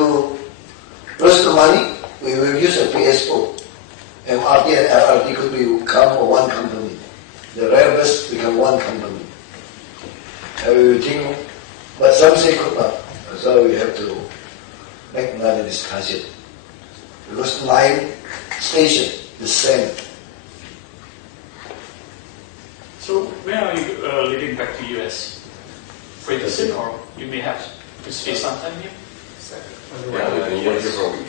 lose the money, we will use a PSO. MRT and LRT could become one company. The rail bus become one company. Everything, but some say could not. So we have to make another discussion. Because line station the same. So when are you leaving back to US? Pretty soon, or you may have to stay sometime here? Yeah, we'll work here for a week.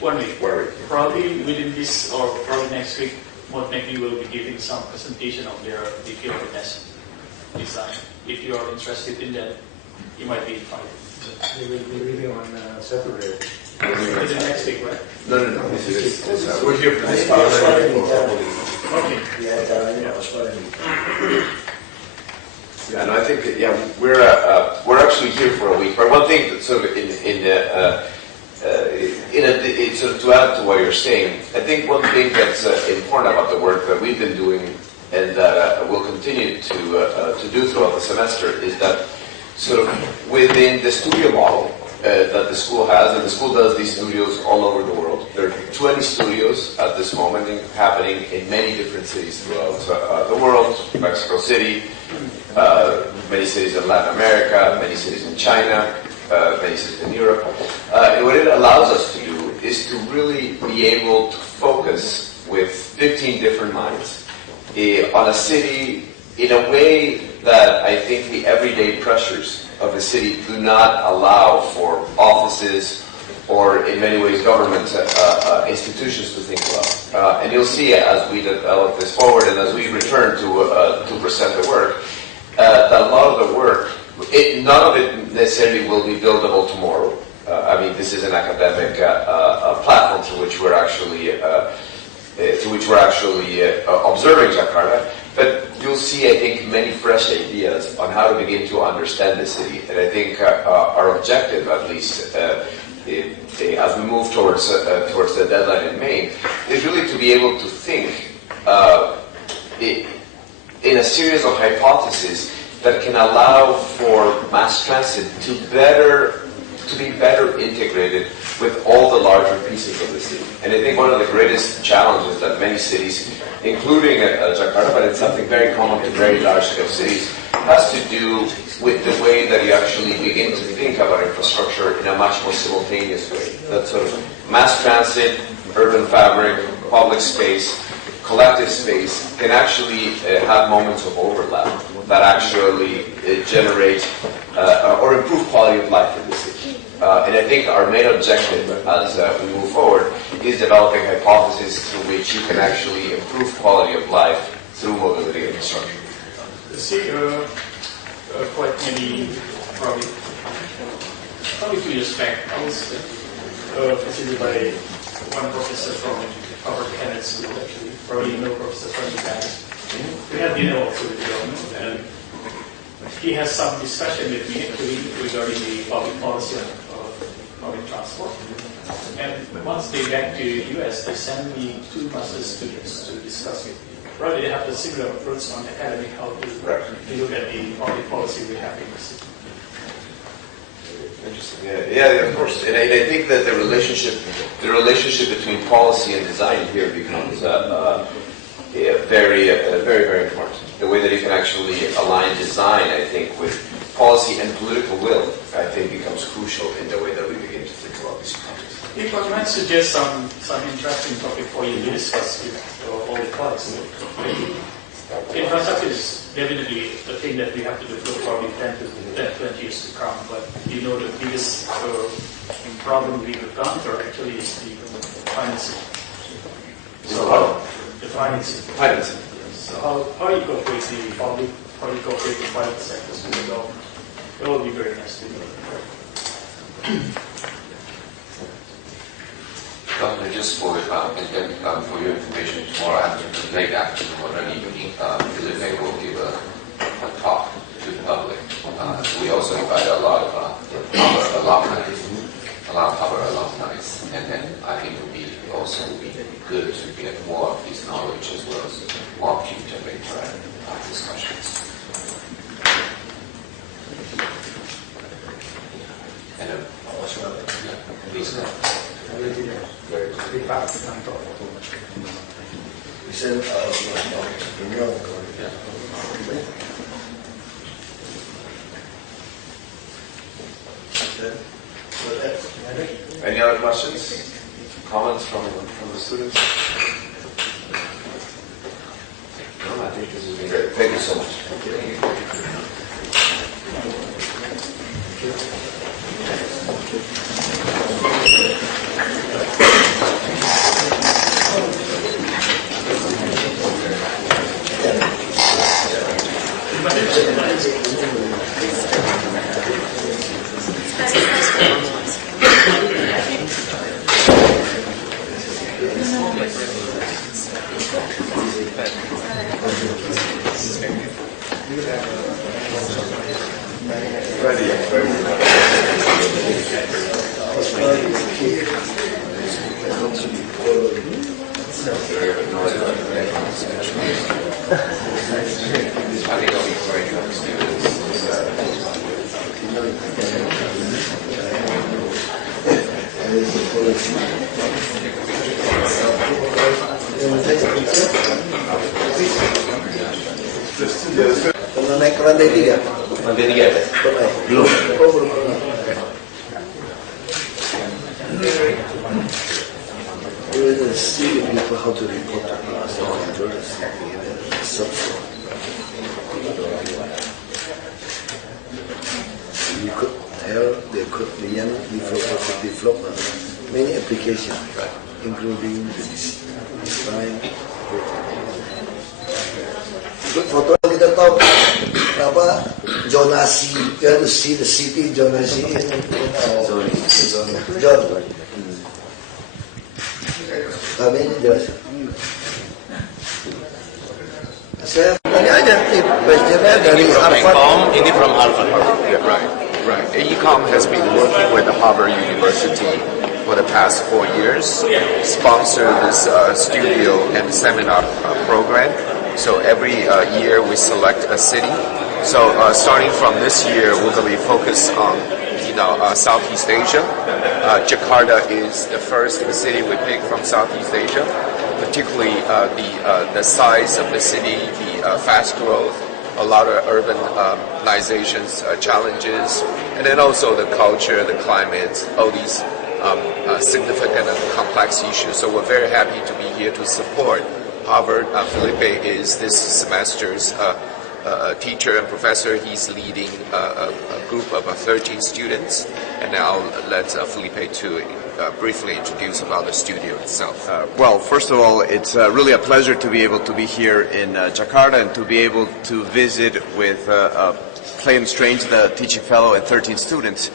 1 week. 1 week. Probably within this or probably next week, most likely will be giving some presentation of their detailed nest design. If you are interested in that, you might be invited. They will be leaving on Saturday. Within next week, right? No. We're here for this. Okay. Yeah, and I think we're actually here for a week. But one thing that sort of sort of to add to what you're saying, I think one thing that's important about the work that we've been doing and that we'll continue to do throughout the semester is that sort of within the studio model that the school has, and the school does these studios all over the world. There are 20 studios at this moment happening in many different cities throughout the world, Mexico City, many cities in Latin America, many cities in China, many cities in Europe. And what it allows us to do is to really be able to focus with 15 different minds on a city in a way that I think the everyday pressures of the city do not allow for offices or in many ways government institutions to think about. And you'll see as we develop this forward and as we return to present the work, that a lot of the work, none of it necessarily will be buildable tomorrow. I mean, this is an academic platform through which we're actually observing Jakarta. But you'll see, I think, many fresh ideas on how to begin to understand the city. And I think our objective, at least, as we move towards the deadline in May, is really to be able to think in a series of hypotheses that can allow for mass transit to be better integrated with all the larger pieces of the city. And I think one of the greatest challenges that many cities, including Jakarta, but it's something very common to very large-scale cities, has to do with the way that you actually begin to think about infrastructure in a much more simultaneous way. That sort of mass transit, urban fabric, public space, collective space can actually have moments of overlap that actually generate or improve quality of life in the city. And I think our main objective as we move forward is developing hypotheses through which you can actually improve quality of life through mobility infrastructure. I see quite many, probably 2 years back, I was visited by one professor from Harvard Kennedy School, actually, probably you know Professor Pertanyaan. We had dinner also with the government, and he has some discussion with me actually regarding the public policy on public transport. And once they back to the US, they send me 2 master's students to discuss it. Probably they have the similar approach on academic how to look at the public policy we have in the city. Interesting. Yeah, of course. And I think that the relationship between policy and design here becomes very, very important. The way that you can actually align design, I think, with policy and political will, I think, becomes crucial in the way that we begin to think about these projects. If I might suggest some interesting topic for you to discuss with all the colleagues. infrastructure is definitely the thing that we have to develop probably 10 to 20 years to come. But the biggest problem we encounter actually is the financing. So the financing. So how you cooperate the public, how you cooperate the private sectors to develop. It will be very nice to know. Just for your information, tomorrow afternoon, late afternoon or early evening, Felipe will give a talk to the public. We also invite a lot of Harvard alumni, and then I think it would be also good to get more of this knowledge as well as more opportunity to interact discussions. And please. Any other questions? Comments from the students? No, I think this is great. Thank you so much. Pernah naik ke lantai 3? Lantai 3 ada? Pernah. Belum. Oh, belum pernah. We will see people how to report to us or journalists in a subset. You could tell the young developer could develop many applications, including the design. Foto kita tahu apa zonasi, you have to see the city zonasi zone. Kami ini jelas. Saya tanya aja, questionnya dari Harvad. Ini from Harvad. Yeah, right. AECOM has been working with Harvard University for the past 4 years, sponsored this studio and seminar program. So every year we select a city. So starting from this year, we're going to be focused on Southeast Asia. Jakarta is the first city we picked from Southeast Asia, particularly the size of the city, the fast growth, a lot of urbanization challenges, and then also the culture, the climate, all these significant and complex issues. So we're very happy to be here to support Harvard. Felipe is this semester's teacher and professor. He's leading a group of 13 students. And now let's Felipe to briefly introduce about the studio itself. Well, first of all, it's really a pleasure to be able to be here in Jakarta and to be able to visit with Clayton Strange, the teaching fellow, and 13 students,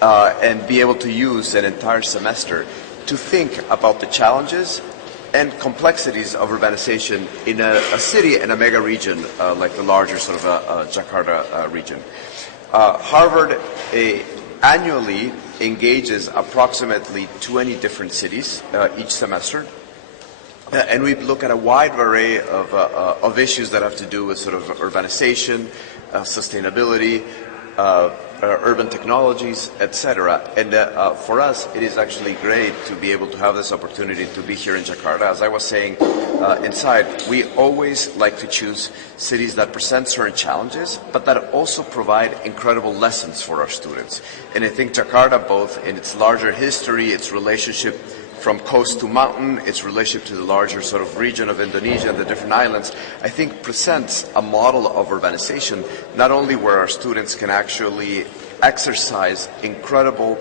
and be able to use an entire semester to think about the challenges and complexities of urbanization in a city and a mega region like the larger sort of Jakarta region. Harvard annually engages approximately 20 different cities each semester, and we look at a wide array of issues that have to do with sort of urbanization, sustainability, urban technologies, etc. And for us, it is actually great to be able to have this opportunity to be here in Jakarta. As I was saying inside, we always like to choose cities that present certain challenges, but that also provide incredible lessons for our students. And I think Jakarta, both in its larger history, its relationship from coast to mountain, its relationship to the larger sort of region of Indonesia and the different islands, I think presents a model of urbanization, not only where our students can actually exercise incredible,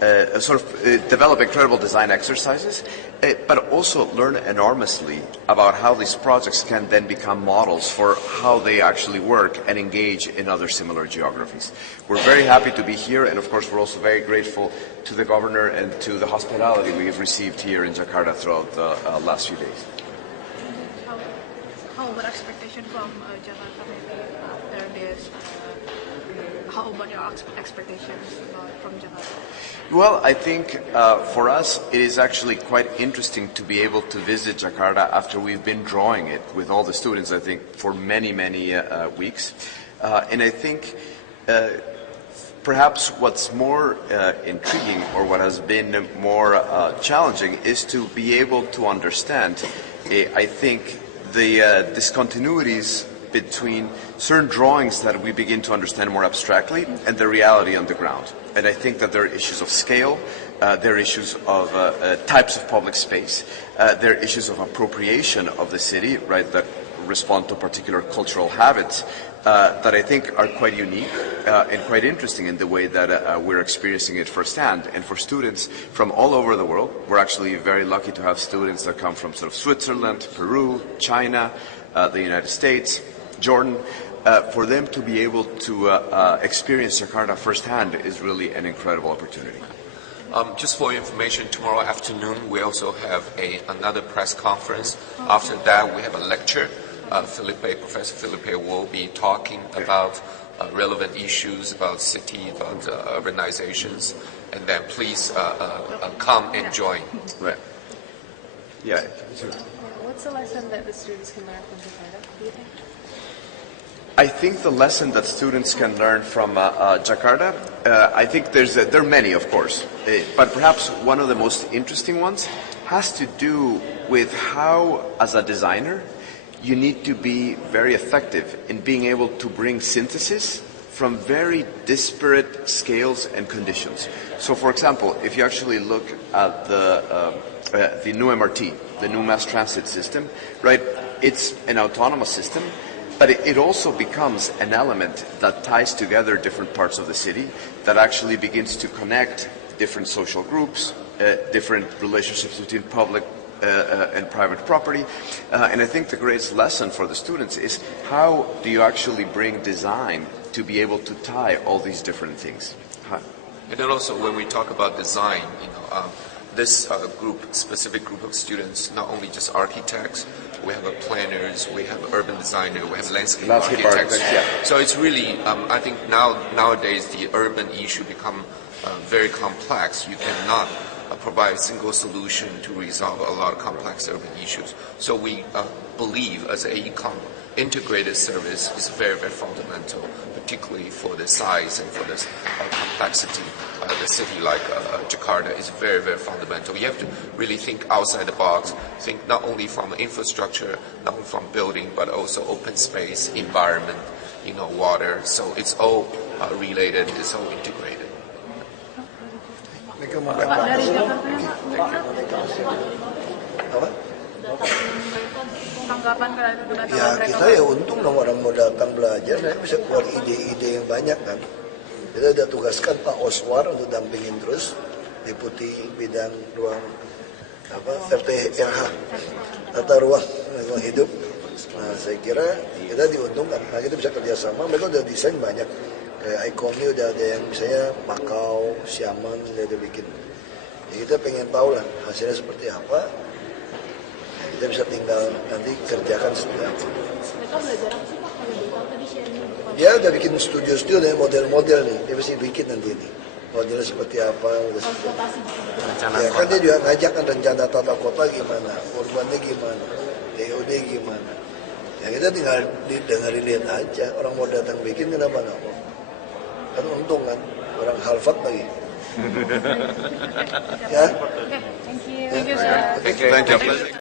develop incredible design exercises, but also learn enormously about how these projects can then become models for how they actually work and engage in other similar geographies. We're very happy to be here, and of course we're also very grateful to the governor and to the hospitality we've received here in Jakarta throughout the last few days. How about expectation from Jakarta maybe after this? How about your expectations from Jakarta? Well, I think for us it is actually quite interesting to be able to visit Jakarta after we've been drawing it with all the students, I think, for many weeks. And I think perhaps what's more intriguing, or what has been more challenging, is to be able to understand, I think, the discontinuities between certain drawings that we begin to understand more abstractly and the reality on the ground. And I think that there are issues of scale, there are issues of types of public space, there are issues of appropriation of the city, right, that respond to particular cultural habits that I think are quite unique and quite interesting in the way that we're experiencing it firsthand. And for students from all over the world, we're actually very lucky to have students that come from sort of Switzerland, Peru, China, the United States, Jordan. For them to be able to experience Jakarta firsthand is really an incredible opportunity. Just for your information, tomorrow afternoon we also have another press conference. After that, we have a lecture. Professor Felipe will be talking about relevant issues about city, about urbanizations, and then please come and join. Right. Yeah. What's the lesson that the students can learn from Jakarta, do you think? I think the lesson that students can learn from Jakarta, I think there are many, of course, but perhaps one of the most interesting ones has to do with how, as a designer, you need to be very effective in being able to bring synthesis from very disparate scales and conditions. So, for example, if you actually look at the new MRT, the new mass transit system, right, it's an autonomous system, but it also becomes an element that ties together different parts of the city, that actually begins to connect different social groups, different relationships between public and private property. And I think the greatest lesson for the students is how do you actually bring design to be able to tie all these different things. And then also when we talk about design, this specific group of students, not only just architects, we have planners, we have urban designers, we have landscape architects. Yeah. So it's really, I think nowadays the urban issue become very complex. You cannot provide a single solution to resolve a lot of complex urban issues. So we believe as AECOM, integrated service is very fundamental, particularly for the size and for the complexity. The city like Jakarta is very fundamental. You have to really think outside the box, think not only from infrastructure, not only from building, but also open space, environment, water. So it's all related, it's all integrated. Ya kita ya untung dong orang mau datang belajar, mereka bisa keluar ide-ide yang banyak kan. Kita udah tugaskan Pak Oswar untuk dampingin terus, Deputi Bidang Ruang RTRH, Tata Ruang Hidup. Nah saya kira kita diuntungkan, nah kita bisa kerjasama, mereka udah desain banyak. Kayak Ikomi udah ada yang misalnya Makau, Siaman udah bikin. Ya, kita pengen tahu lah hasilnya seperti apa. Ya, kita bisa tinggal nanti kerjakan seperti apa. Mereka belajar apa sih Pak? Kalau Bapak tadi sharing. Dia udah bikin studio dengan model-model nih. Dia pasti bikin nanti ini. Modelnya seperti apa. Ya kan dia juga ngajak kan rencana tata kota gimana, urbannya gimana, TOD gimana. Ya kita tinggal dengerin lihat aja. Orang mau datang bikin kenapa nggak mau? Kan untung kan, orang Harvad lagi. Ya. Thank you. Thank you, sir. Thank you.